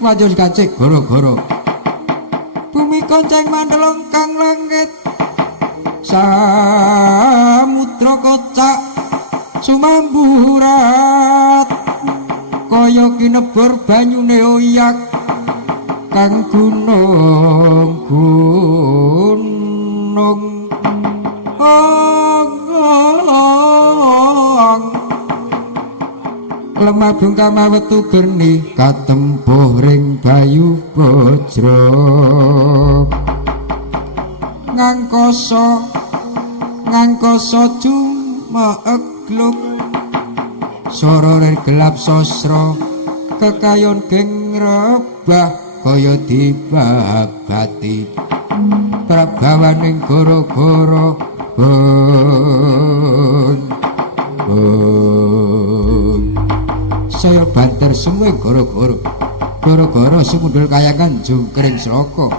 wajur kacik goro-goro bumi konceng mandelong kang langit samudra kocak sumamburat kaya kinebur banyune oyak kang gunung-gunung lemah bungkama wetu geni katempuh ring bayu bojro ngangkoso jumegluk sorore gelap sosro kekayon geng rebah kaya dibabati prabawaning goro-goro saya banter semua goro-goro semudul kayangan jungkring seloko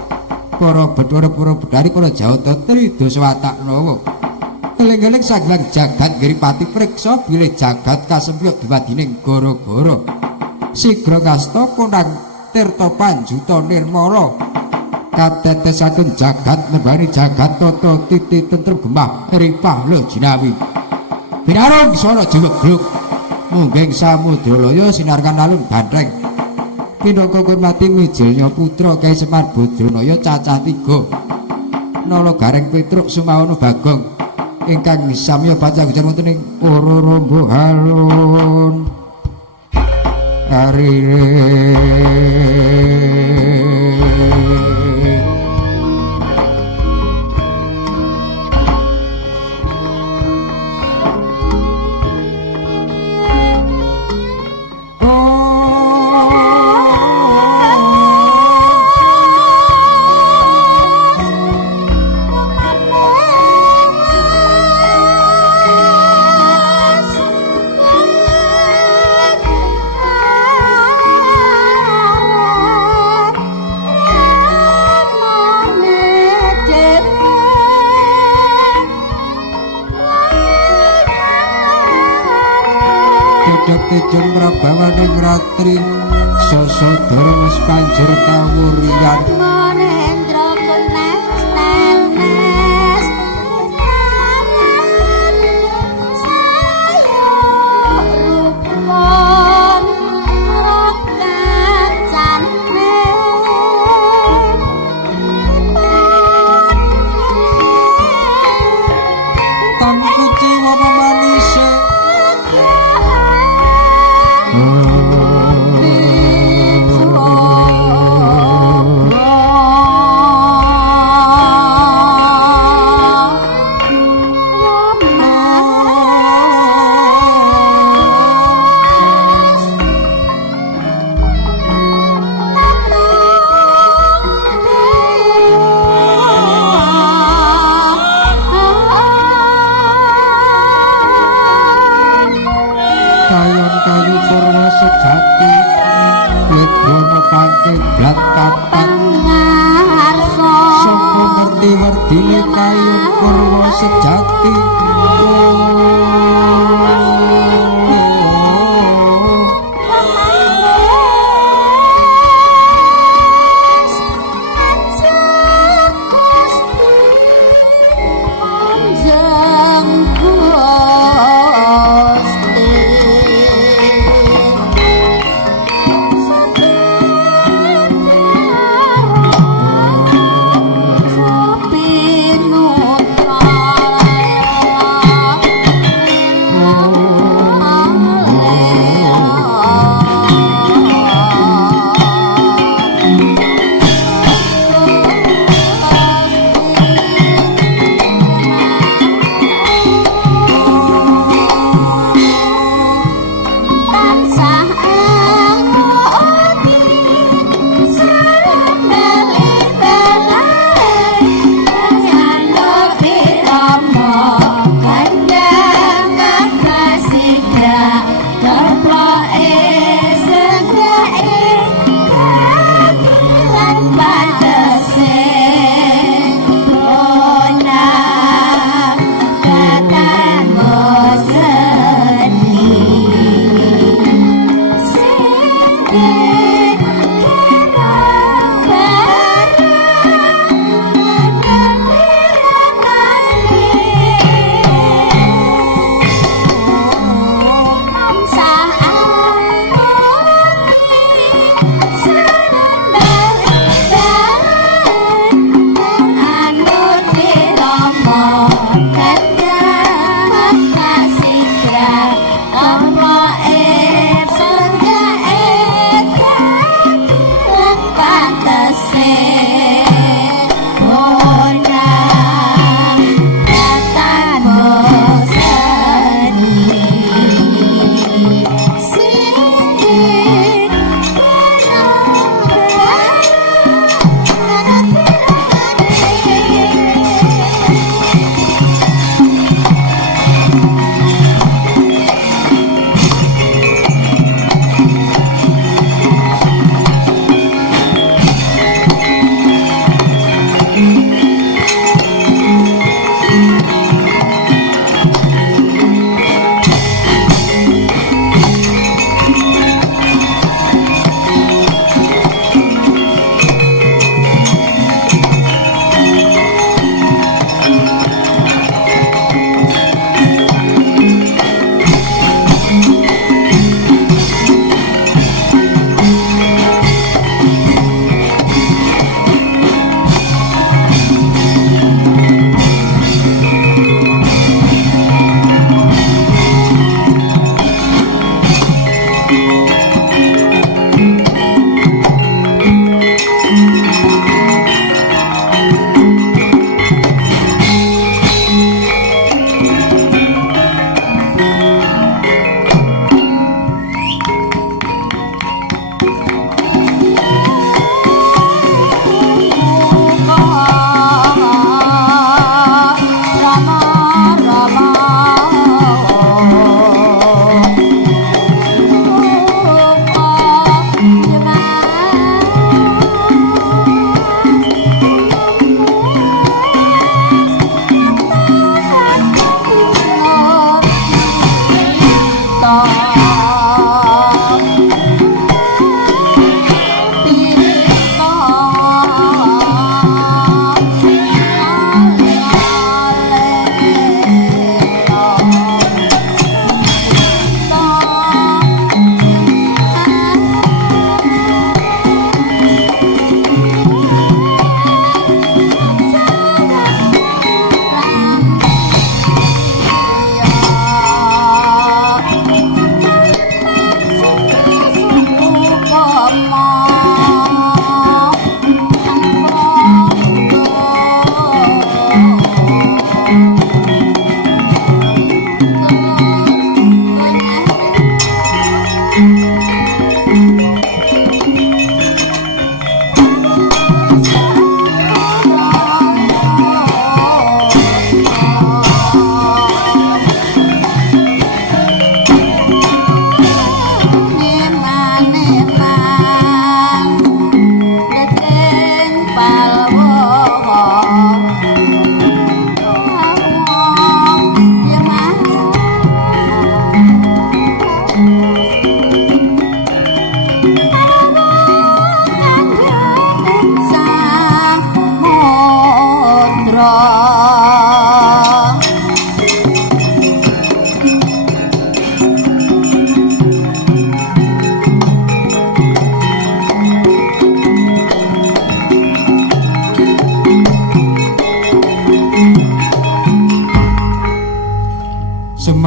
para bedhara para bedari para jawata tridos watak nawa eling-eling saglang jagat ngripati priksa bilih jagat kasempyuk diwadining goro-goro sigra kasta konang tirta panjuta nirmala katetesaken jagat nebani jagat tata titi tentrem gemah ripah lo jinawi binarung sora jumegluk mungging samudra sinarkan alun bantreng pinaka kurmati mijilnya putra Kyai Semar Badranaya cacah 3 nala gareng Petruk Sumawana Bagong ingkang samya pacagujan wonten ing Ororombo Halun arire Tijun prabawaning ratri sosodara wis panjur kawurian manendra kenes nenes saya rupon rokat jane tanku jiwa manisé Dini kayun purwa sejati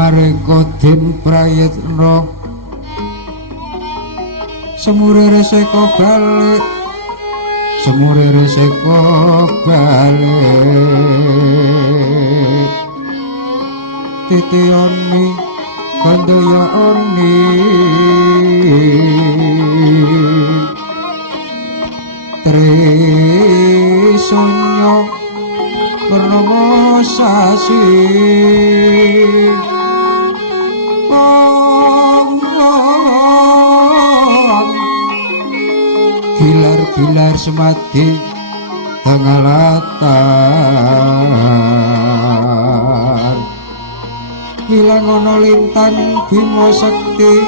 maring Kodin Prayitna semure reseka balik semure reseka balik titioni bandaya oni Trisonyo Purnama sasi Gilar-gilar semati tangalatan hilang ono lintang Bima Sekti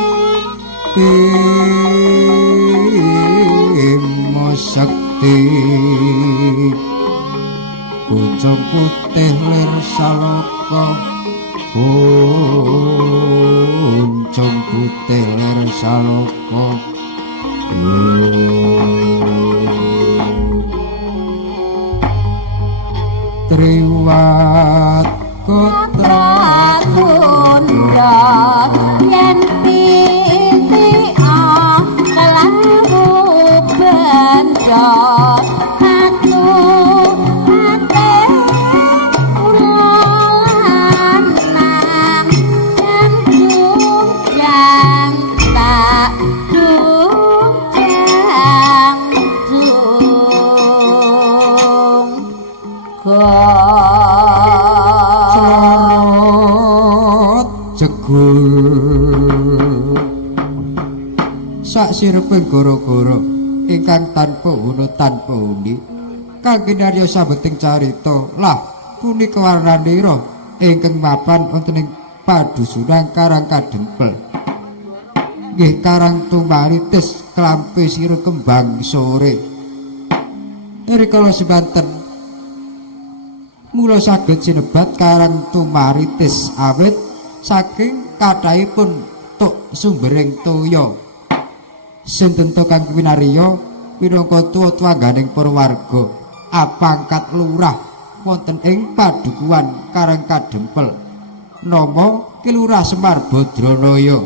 Bima Sekti Kuncung putih lir saloka Kuncung putih lir saloka Triwat Kotra Kunda yen piti kelawu benda atu ate ulan nang jang tak jang sak sireping goro-goro ingkang tanpa una tanpa undi kangge narya sabeting carita lah punika warnanira ingkang mapan wonten ing padusunan Karang Kadempel nggih Karang Tumaritis klampi sira kembang sore rikala semanten mula saged sinebat Karang Tumaritis awit saking kathahipun tuk sumbering toya sinten kang winarya minangka tuwangganing para warga apangkat lurah wonten ing padukuhan Karang Kadempel nama Kilurah Semar Badranaya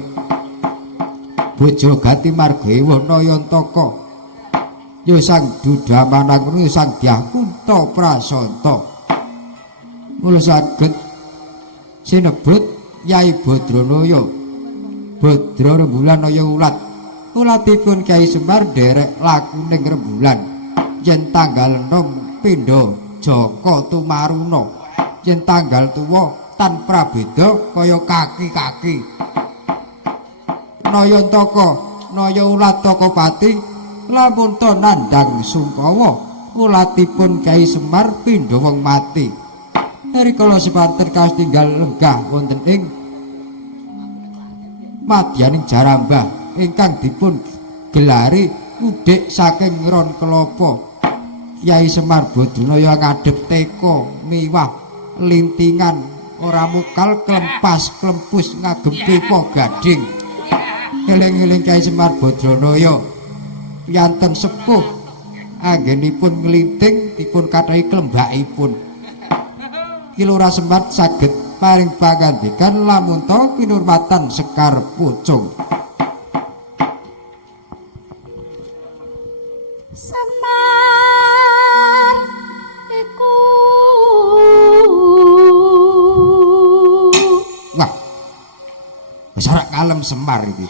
bojo Gati Margewa Nayantaka ya sang Dudamanang ya sang Dyah Kunta Prasanta mula saged sinebut Yai Badranaya Badra rembulan Naya ulat ulatipun Kyai Semar derek lakuning rembulan yen tanggal 6 pindha Jaka Tumaruna yen tanggal tuwa tan prabeda kaya kaki-kaki Nayantaka Naya ulat Tokopati lamun to nandhang sungkawa ulatipun Kyai Semar pindha wong mati rikala sepanten kaos tinggal lenggah wonten ing madyaning Jarambah ingkang dipun gelari udik saking ron kelapa Yai Semar Badranaya ngadhep teka miwah lintingan ora mukal klempas klempus ngagem pipa gading eling-eling Kyai Semar Badranaya piyanten sepuh anggenipun nglinting dipun kathai klembakipun Kilurah Semar saged paring pangandikan lamun ta kinurmatan Sekar Pucung Semar iku wah wis ora kalem Semar iki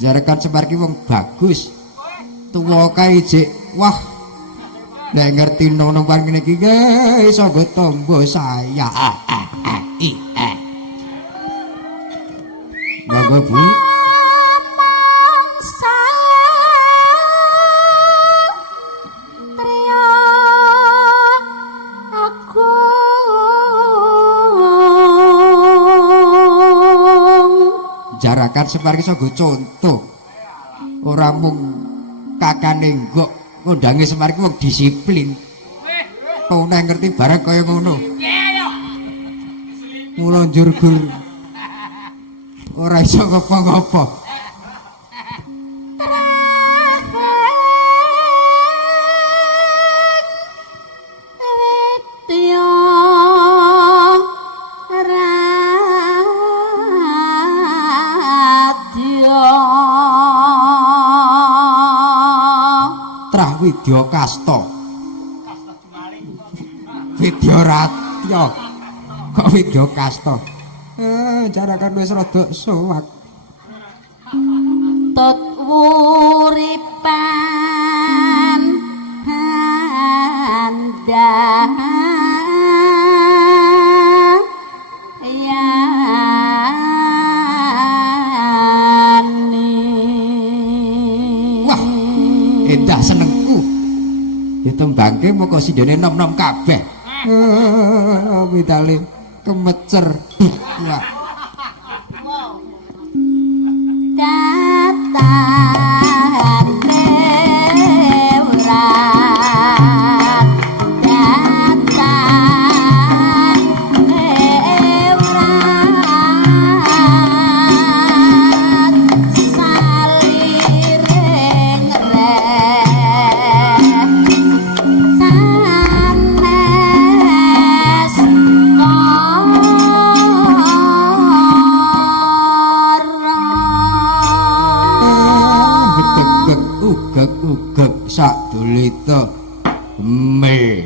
jarekan Semar ki wong bagus tuwa kae jek wah nek ngerti nono pan ngene iki iso nggo tombo saya Bagus Bu jarakan Semar iso nggo contoh ora mung kakane nggok ngondange Semar ki wong disiplin. Wong nek ngerti barang kaya ngono. Mula njur-gur ora iso ngopo-ngopo. Putrah Widya Kasta. Widya Ratya. Kok Widya Kasta? Jarakan wis rada suwak. Tut wuripan handang Wah, endah senengku. Ditembangke moko sidene nom-nom kabeh. Mitale kemecer. Wah. Datang lewat, datang lewat, saliring sanes Ugek sak dolita mel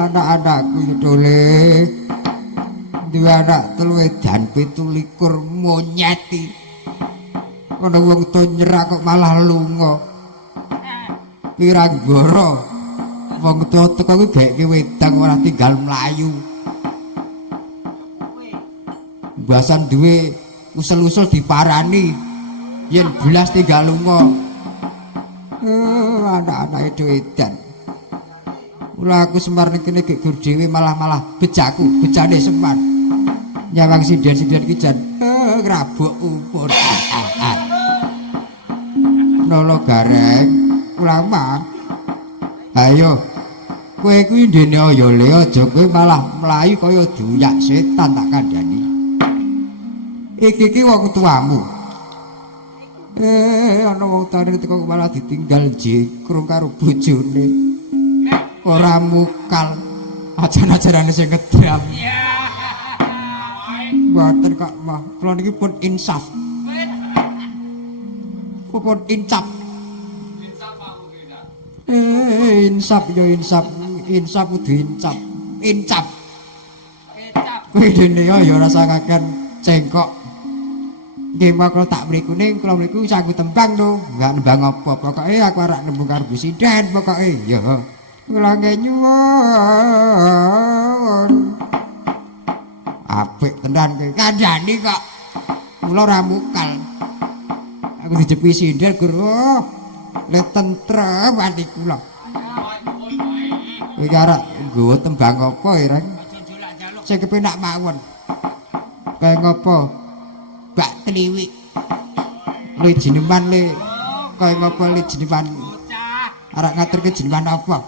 anak-anakku dole duwe anak telu edan 17 monyeti ana wong to nyerak kok malah lunga Wiranggara wong to teko kuwi geke wedang ora tinggal mlayu basan duwe usul-usul diparani yen belas tinggal lunga anak-anak itu edan mula aku Semar ning kene gek gur dhewe malah bejaku bejane Semar nyawang sinden-sinden ki jan ngrabuk umur nolo gareng ulama ayo kowe kuwi ndene ayole aja kowe malah mlayu kaya duyak setan tak kandhani iki wong tuamu ana wong tani teko malah ditinggal jekrung karo bojone ora mukal ajan-ajarane sing ngedam mboten kok mah kula niki pun insaf pun incap insaf yo insaf kudu incap kowe dene ya rasakaken cengkok nggih maka tak mriku ning kula mriku saku tembang to enggak nembang apa pokoke aku arek nembung karo Presiden pokoke ya kula nyuwun apik tenan kowe kandhani kok kula ora mukal aku dijepi sindel guru le tentrem ati kula iki arek nggawa tembang apa ireng sing kepenak mawon kaya ngopo Bak Tliwik le jineman le kaya ngopo le jineman arek ngaturke jineman apa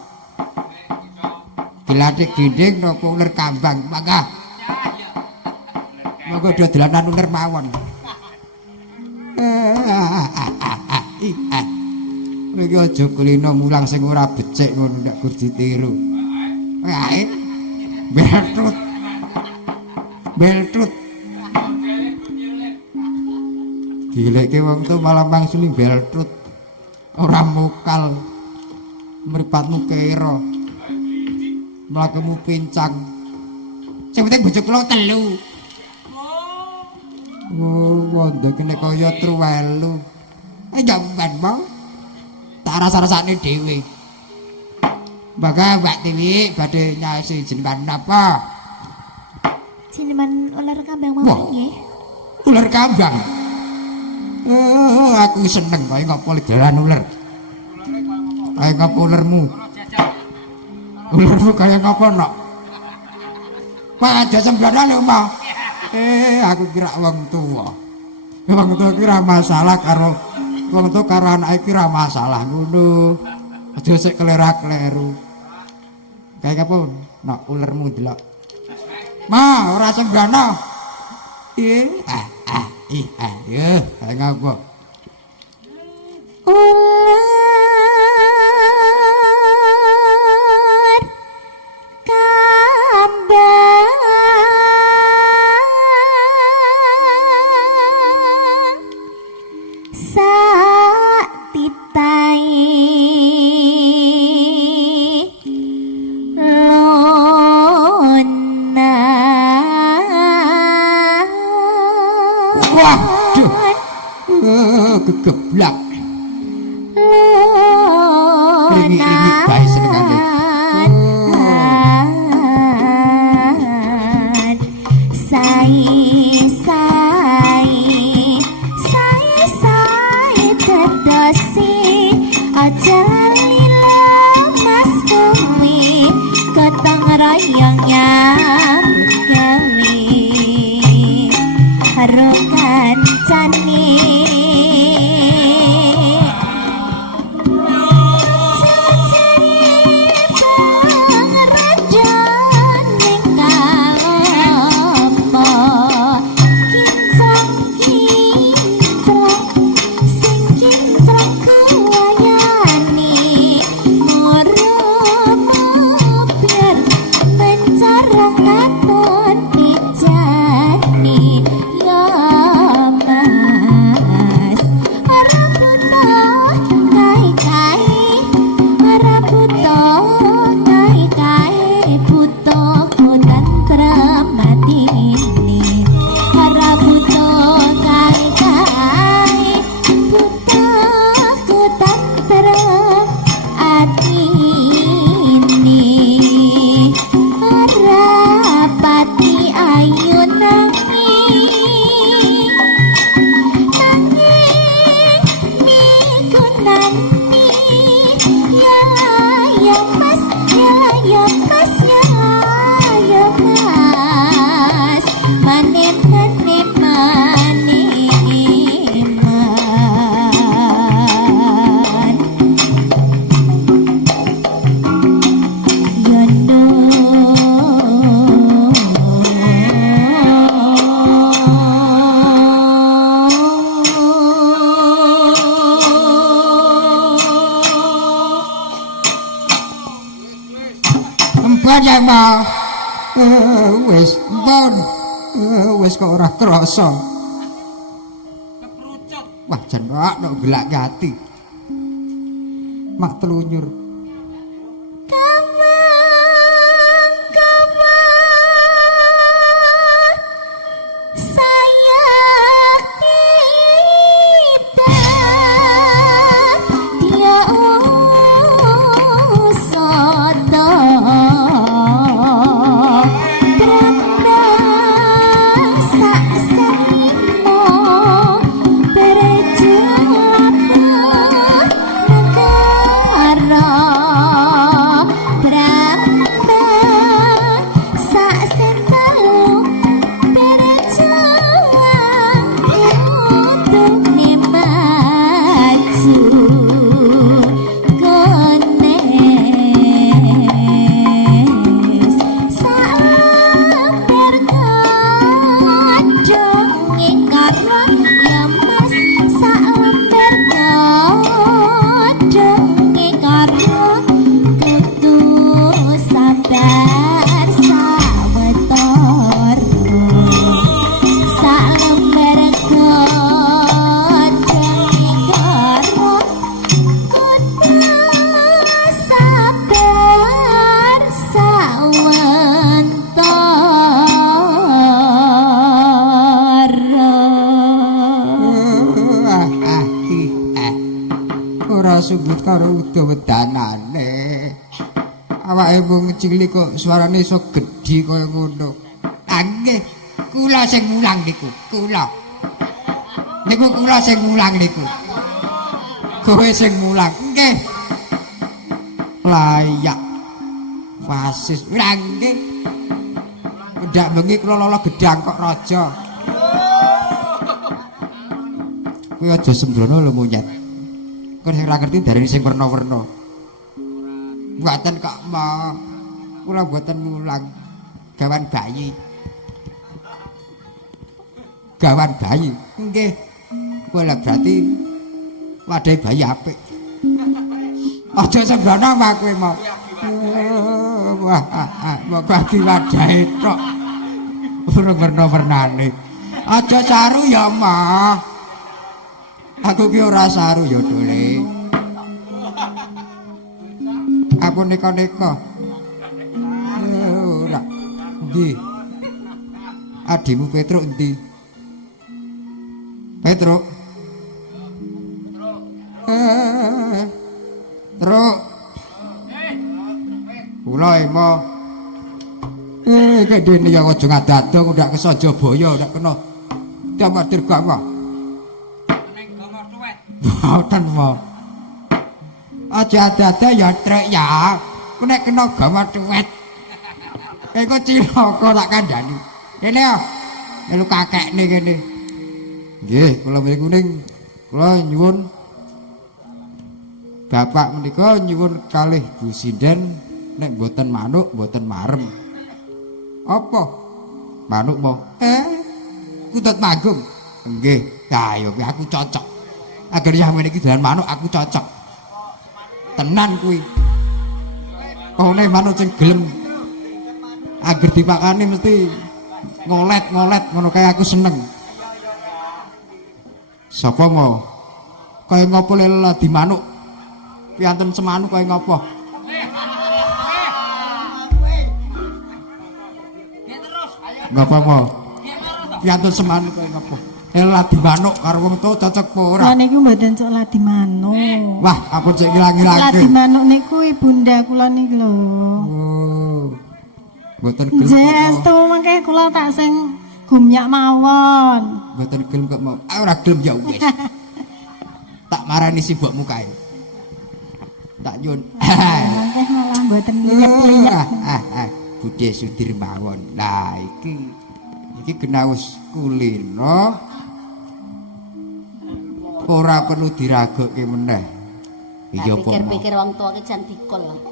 dilatik dinding napa uler kambang mangga monggo do dolanan uler mawon iki aja kulino mulang sing ora becik ngono ndak gur ditiru ae beltut dileke wong tuh malah mangsuli beltut ora mukal mripatmu kira mlakumu pincang sing penting bojo kula telu wondo kene kaya truwelu jamban mau tak rasa-rasane dhewe Mbak Tiwi badhe nyasi jenengan napa Jenengan ular kambang mawon nggih ular kambang aku seneng kaya ngopo jalan ular kaya ngopo ularmu kaya ngopo nok pada sembarangan omah aku kira wong tua kira masalah karo wong tua karo anake kira masalah ngono aja sik kelera-kleru kaya ngopo nok ularmu delok ma ora sembrana ya kaya ngopo ular kambang Waduh. Gegeblak. Ringi-ringi bae senengane. Wis pun wis kok ora krasa. Wah jan kok nek gelak ati. Mak telunyur. Subut karo udawedanane. Awake mung ngecili kok suarane iso gedhi kaya ngono. Nggih, kula sing mulang niku, kula. Niku kula sing mulang niku. Kowe sing mulang. Nggih. Layak. Fasis. Lah nggih. Ndak bengi kula lolo gedang kok raja. Kowe aja sembrono lho monyet. Kok sing ora ngerti darani sing werna-werna. Mboten kok mau kula mboten mulang gawan bayi. Gawan bayi. Nggih. Kula berarti wadai bayi apik. Aja sembrono mak kowe mau. Wah, mok diwadahi tok. Ora werna-wernane. Aja saru ya, Mah. Aku ki ora saru ya, Dole. Aku neka-neka. Ora. Ndi? Adimu Petruk ndi? Petruk. Truk. Kula emo. Kedene ya aja ngadadong ndak keso Jabaya ndak kena. Damat dirgak apa? Ning gomo suwet. Mboten mo. Aja ada-ada ya trek ya. Ku nek kena gawa cuwet. Engko cilaka tak kandhani. Kene ya. Elu kakekne kene. Nggih, kula mriki kuning. Kula nyuwun Bapak menika nyuwun kalih Bu Sinden nek mboten manuk, mboten marem. Apa? Manuk mo? Kutut manggung. Nggih, ta yo aku cocok. Agar sampeyan iki dalan manuk aku cocok. Tenan kuwi. Nek manuk sing gelem agar dipakani mesti ngolet-ngolet ngono kaya aku seneng. Sapa mau? Kaya ngopo lele di manuk? Piantun semanu kaya ngopo? Ngapa mau? Piantun semanu kaya ngopo? Ladi manuk karo wong tuwa cocok apa ora? Lah niku mboten sok ladi manuk. Wah, aku cek ngilang-ilangke. Ladi manuk niku ibunda kula niku lho. Oh. Mboten gelem. Jestu mangke kula tak sing gumyak mawon. Mboten gelem kok mau. Ora gelem ya wis. Tak marani sibukmu kae. Tak nyun. Mangke malah mboten lihat-lihat. Budhe Sudirmawon. Lah iki genaus kulino. Ora perlu diragokke meneh. Iya apa? Pikir-pikir wong tua ki jan dikol.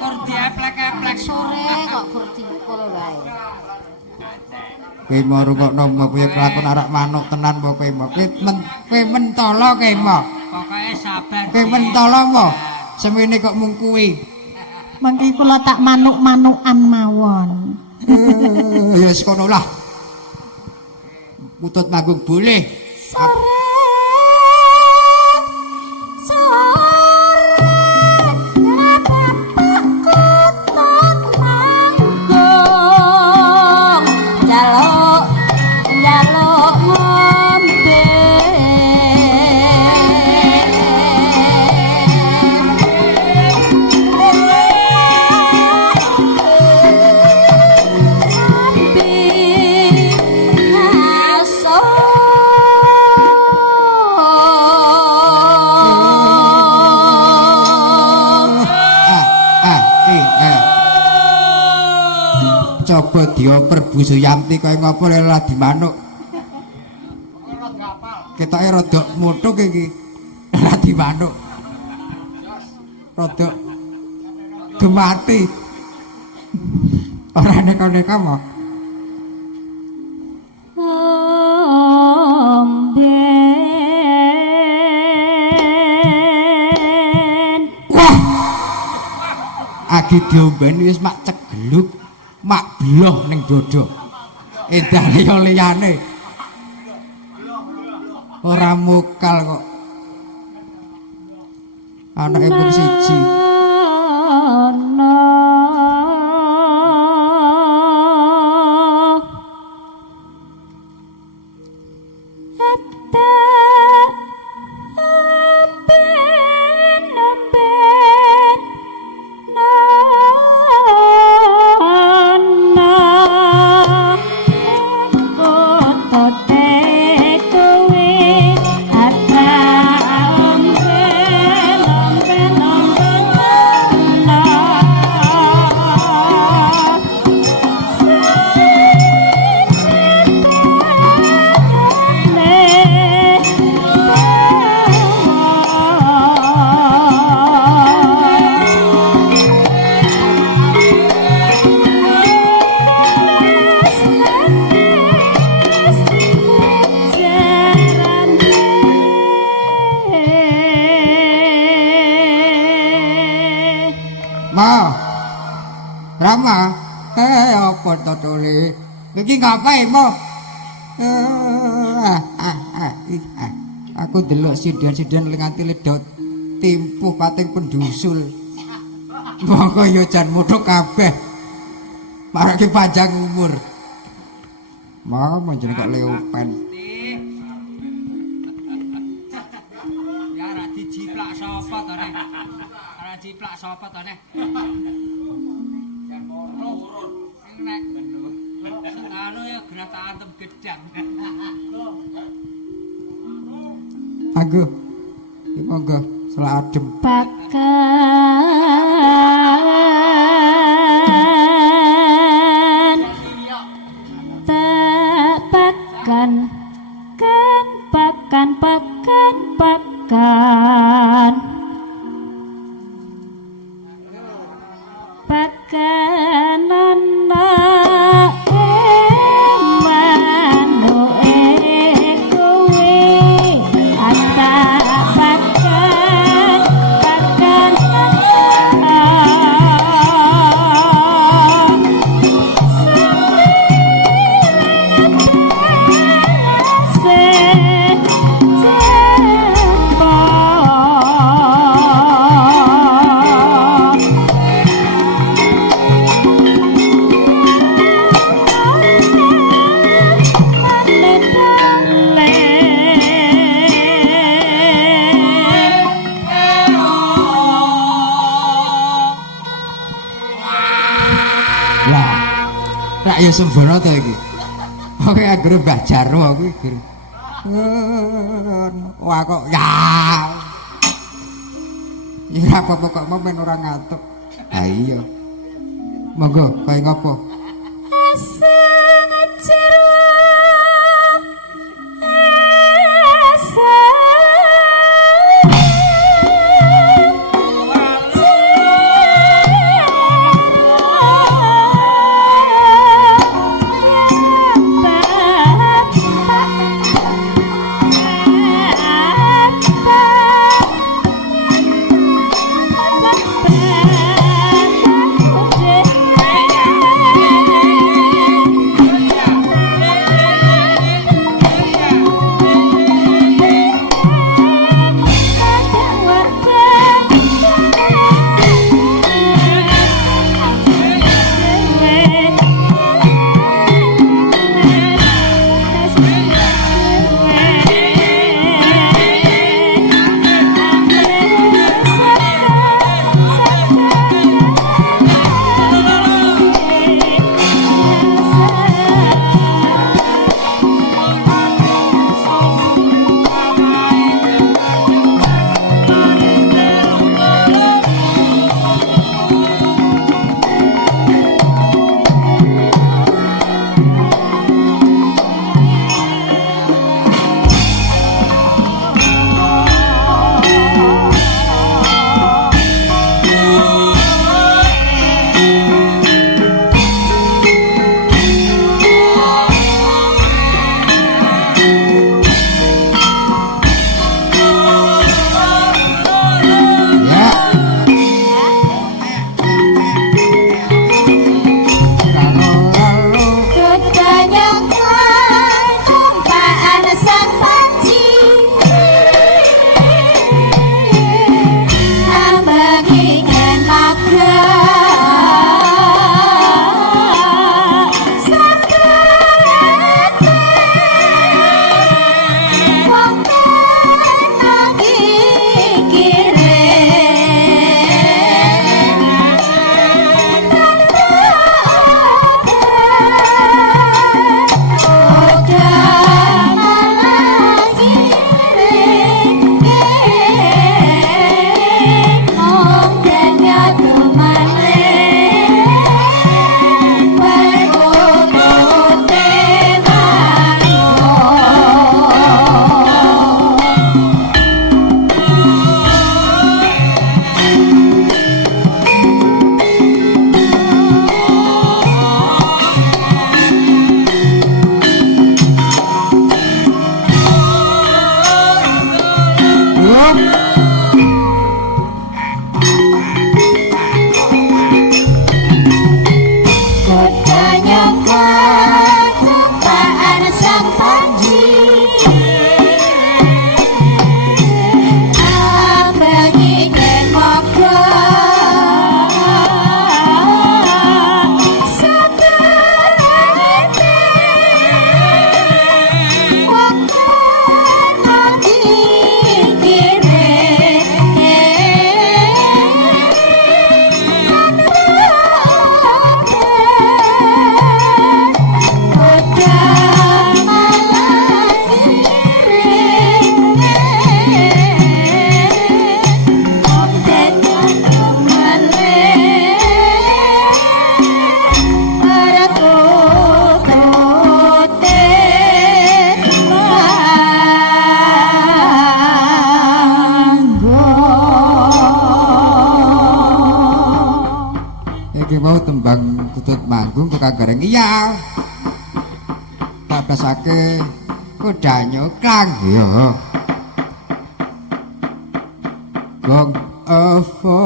Kur dieplek-eplek Sore kok gur dikol wae. Kowe mau rungokno kowe kelakon arak manuk tenan apa kowe mau? Kowe mentolo kowe mau. Pokoke sabar. Kowe mentolo mau. Semene kok mung kuwi. Mangke kula tak manuk-manukan mawon. Ya wis kono lah. Mutut manggung boleh. Sore sore bapak kutut manggung jaluk jaluk ngombe sambil Coba dioper Bu Suyanti kaya ngopo lagi manuk. Ketoke rada mutuk iki. Lagi manuk. Rada gemati. Ora neka-neka mo. Wah. Agi diombeni wis mak cegeluk. Mak bloh ning dodo. Edane yo liyane. Ora mukal kok. Anake mung siji. Rama, apa to tole? Iki ngapain mo? Aku delok sidan-sidan nganti ledot timpuh pating pendusul. Monggo yo jan muthuk kabeh. Marake panjang umur. Mau menjen kok leupen. Ya ora dijiplak sapa to nek? Ora jiplak sapa to nek? Nek anu ya genah tak antem gedang. Anggo. Iki monggo selak adem. Pakan tak pakan kan pakan pakan pakan pakanan Rak ya sembrono to iki. Oke anggere Mbah Jarwo kuwi gur. Wah kok ya. Ya apa-apa kok men ora ngantuk. Ha iya. Monggo kaya ngopo? kutut manggung ke Kagareng iya dadosake kuda nyoklang iya gong apa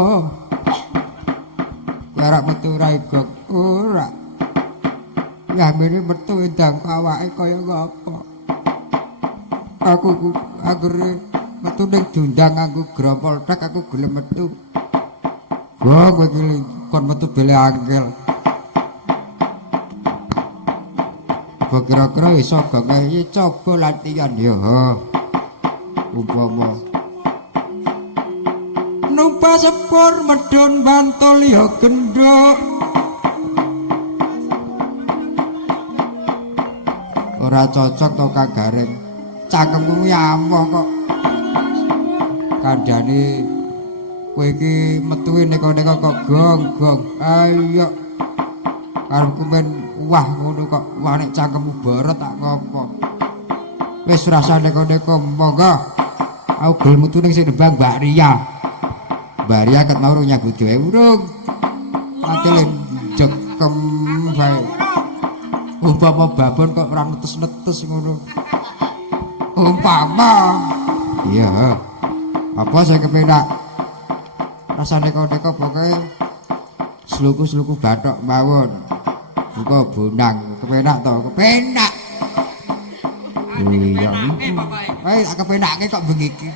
yarak metu rai gong ora ya mene metu ndang awake kaya ngapa aku anggere metu ning dundang nganggo grompol tek aku gelem metu wah kowe iki kon metu bele angel kok kira-kira iso gawe coba latihan ya umpama numpa sepur medun bantul ya gendok ora cocok to Kagareng cangkemmu yamoh kok kandhane kowe iki metu nek-nek kok gong-gong ayo karepku men wah ngono kok wah nek cangkemmu borot tak ngopo wis rasane nek-nek monggo aku gelem metu ning sing Mbak Ria ket mau nyambut dhewe urung akile jekem bae umpama babon kok ora netes-netes ngono umpama iya apa saya kepenak rasane kok pokoke sluku-sluku bathok mawon buka bonang kepenak to kepenak iya kepenake kok begiki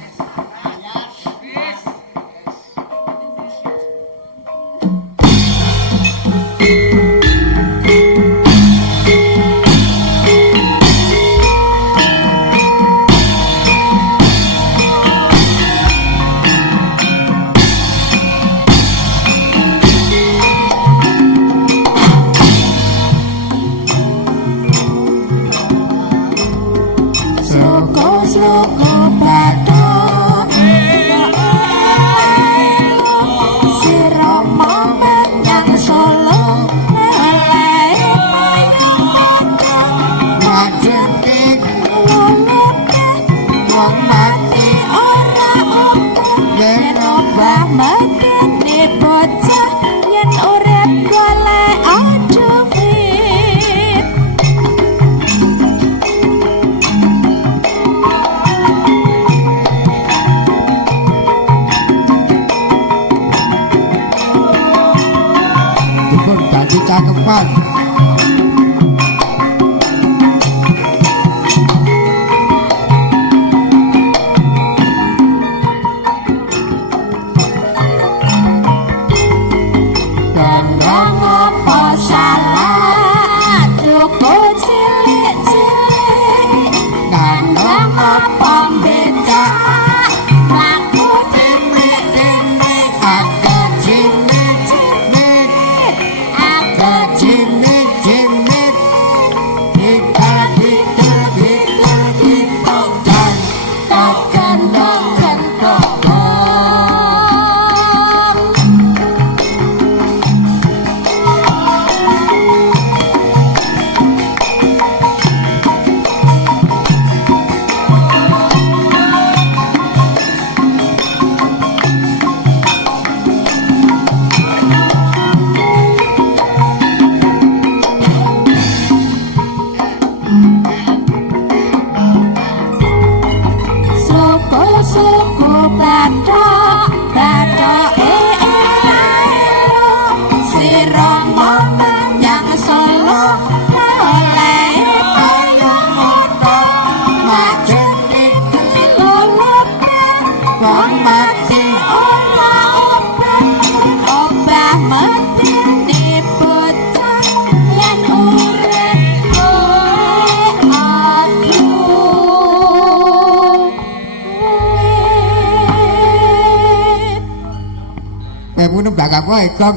Gong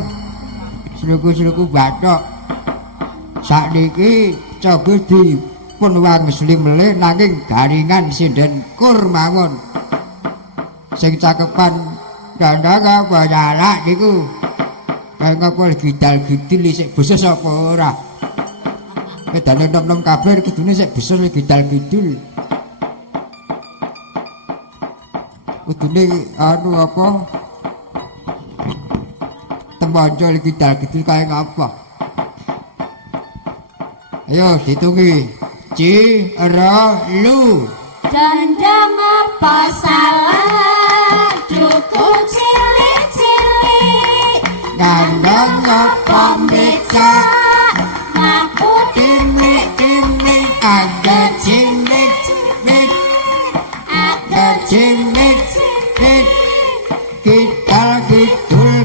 sluku-sluku bathok sakniki coba dipun wangsuli melih nanging garingan sinden kur mawon sing cakepan dandang apa nyalak niku kaya ngopo gidal-gidil isih beses apa ora medane nom-nom kabeh kudune sik beses gidal-gidil kudune anu apa tembanjol gidal-gidil kaya ngapa Ayo ditungi. Ci ra lu. Dandang apa salah cukup cilik-cilik Gandeng apa becak. Ngaku Timik agak cimik agak cimik kita gitul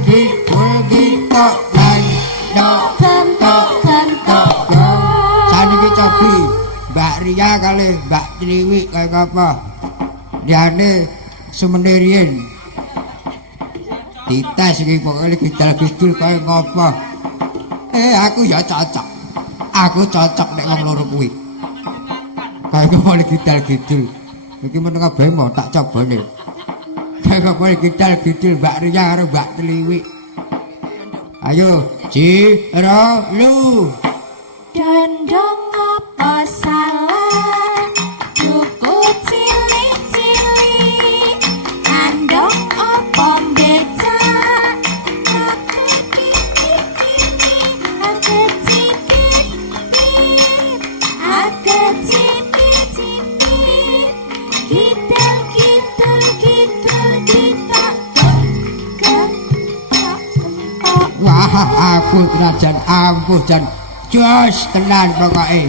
lan kentok-kentok saniki cobi Mbak Ria kali Mbak Triwi kayak apa diane sumenirien dites iki pokoke gidal-gidul kayak ngapa aku ya cocok aku cocok nek wong loro kuwi kayak ngapa gidal-gidul iki meneng bae mau tak cobane kayak ngapa gidal-gidul Mbak Ria karo Mbak Triwi ayo ci ro lu Dandang apa salah cukup cilik-cilik Andong apa becak Aku cipit Gidal-gidal kita kentok-kentok wah aku tenajan ampuh jan jos tenan pokoke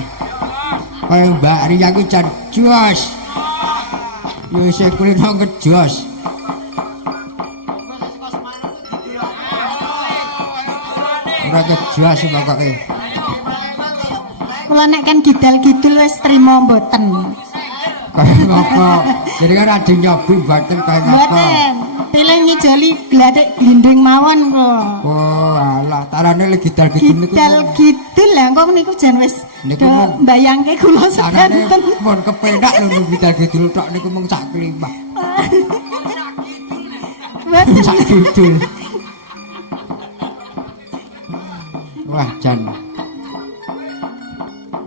kaya Mbak Ria ku jan jos yo sing kulino ngejos ora ngejos pokoke Kula nek kan gidal-gidul wis trima mboten. kaya ngapa jadi kan adi nyobi mboten kaya ngapa Mboten. Pilih ngijoli gladek glinding mawon kok. oh alah tarane le gidal-gidul niku Gidal-gidul lah kok niku jan wis Niku do mung- mbayangke kula tarane sedanten. mun kepenak lho gidal-gidul tok niku mung sak klimbah Mboten. sak gidul wah jan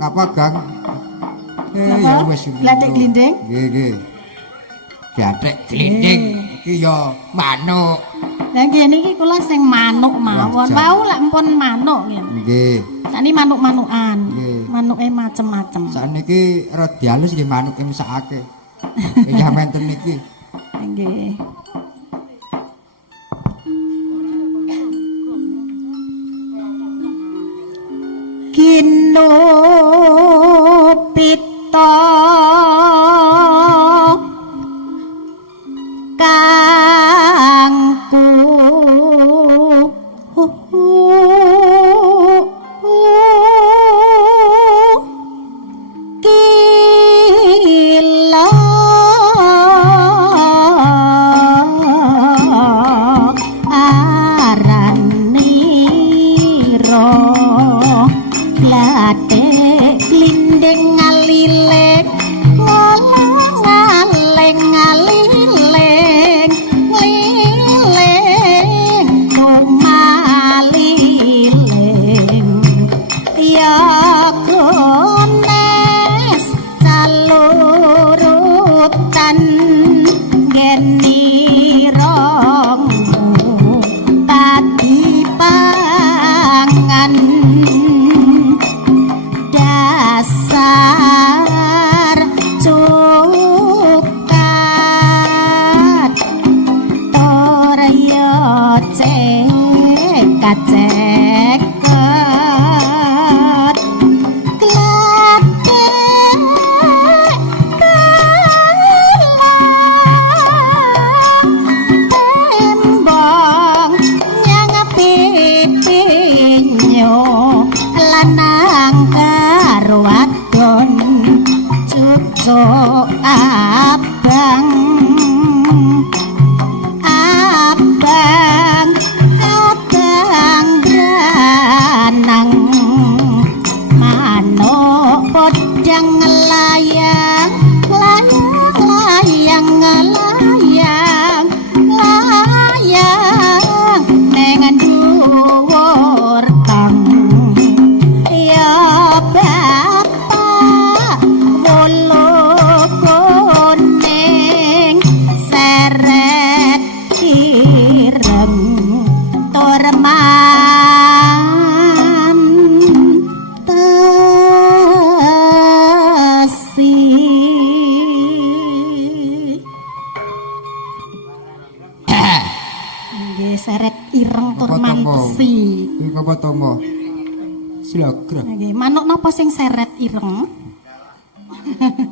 apa gang Napa? wis Gladek glinding? nggih gladek glinding iki ya manuk Lah ngene iki kula sing manuk mawon. Wah, jan. Wau lak mpun manuk ngene. nggih Sakniki manuk-manukan. Nggih. Manuke macem-macem. sakniki rada halus nggih manuke mesakake iki menten niki Nggih. Kinupita kangku kila araniro Gladek glinding ngalilek ngalang-ngaleng ngalileng lileng kumalileng ya gones calurutan genirongmu tadi pangan dasar cukat toryo cekat gladek tembang nyang pipinyo lanang karo wadon cucuk abang abang abang branang manuk podang layang layang layang layang layang neng dhuwur tang ya bapak wolokone Besi. Iki apa tomo? Silagra. Nggih, manuk napa sing seret ireng?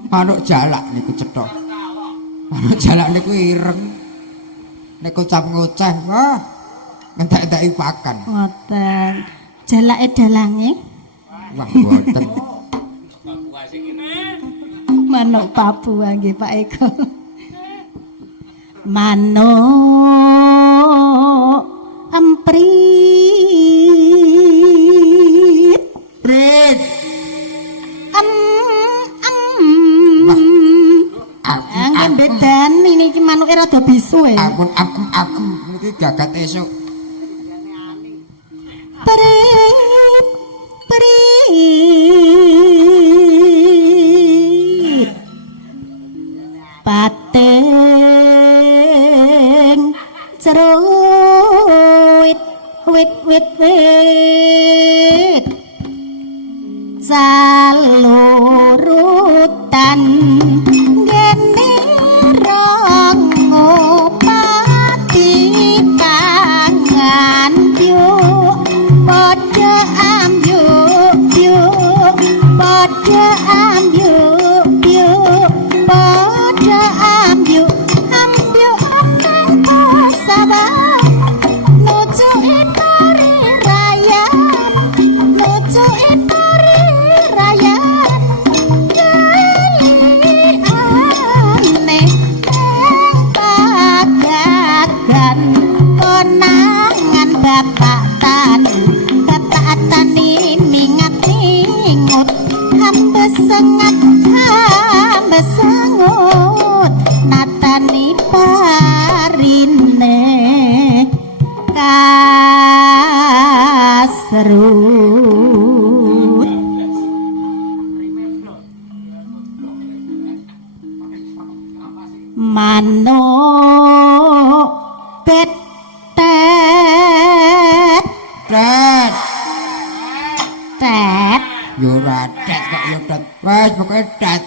Manuk jalak niku cethok. Manuk jalak niku ireng. Nek kocap ngoceh, wah. Ngentek-enteki pakan. Ngoten. Jalake dalange Wah, mboten. manuk Papua nggih Pak Eko. Manuk emprit. Prit. Anggen bedan ini iki manuke rada bisu e. Ampun niki gagat esuk. Prit. Pateng ceruit wit salurutan gene rongopati kangan yuk padha amyuk padha amyuk padha amyuk nang sabah nuju itari rayan nuju itari rayan galiane pagagan konangan bapak tani mingat ingut ambes sengut natani parine kasrut manuk betet Tet. tet Yo ora tet kok yo tet. Wes pokoke tet.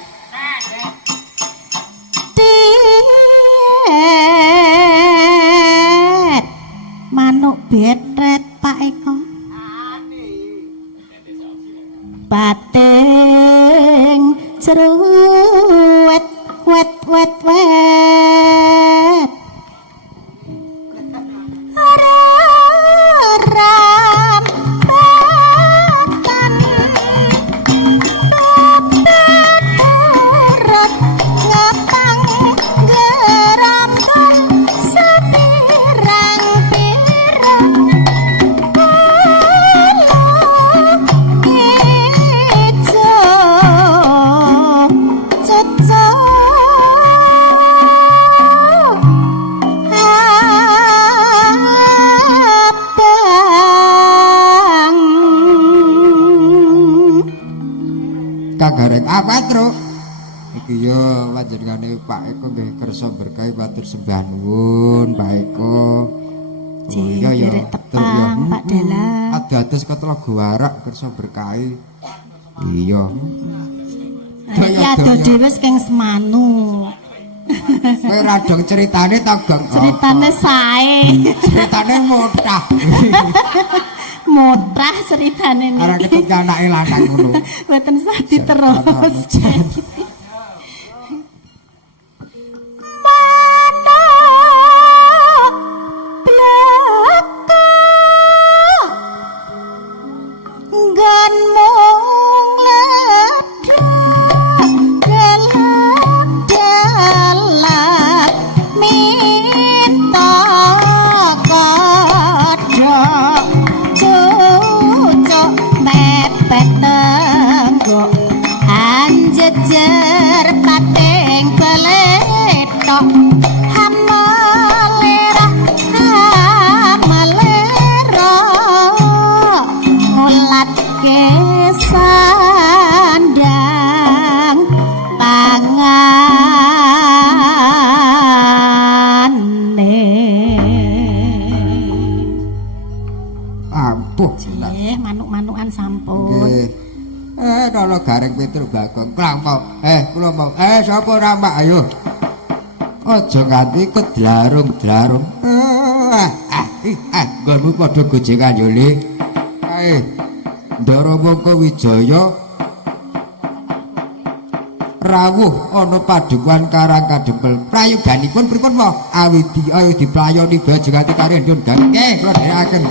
tet manuk betret Pak Eko bateng ceruet wet ram batan turut ngepang gerambang sepirang-pirang pulau ijo cocok abang Kagareng apa, Truk? Iki yo panjenengane Pak Eko nggih kersa berkahi matur sembah nuwun Pak Eko. Derek tepang, Pak Dalang. Adados ketelaga warak kersa berkahi. Iya. Iki ado dhewe keng semanu. Kowe radong ceritane ta, Gang? Ceritane sae. Ceritane mutah. Mutrah ceritane Arek niki. ketemu anake lanang ngono. Mboten sadi terus. Gan mung ledek minta kodhok cucuk mepet tenggok anjejer pating beletok hamalera ngulat ke sandang pangane Ampuh jelas. manuk-manukan sampun Nggih. Kalau gareng Petruk Bagong klang mau. Kula mau. Sapa ora Mbak ayo. Aja nganti kedlarung-dlarung. nggonmu padha gojekan yo, Le. Kae. Ndara Mangka Wijaya rawuh ana padukuhan Karang Kadempel. Prayoganipun pripun, Pak? Awidi playoni bajengati kari ndun gang. Nggih, kula dherekaken.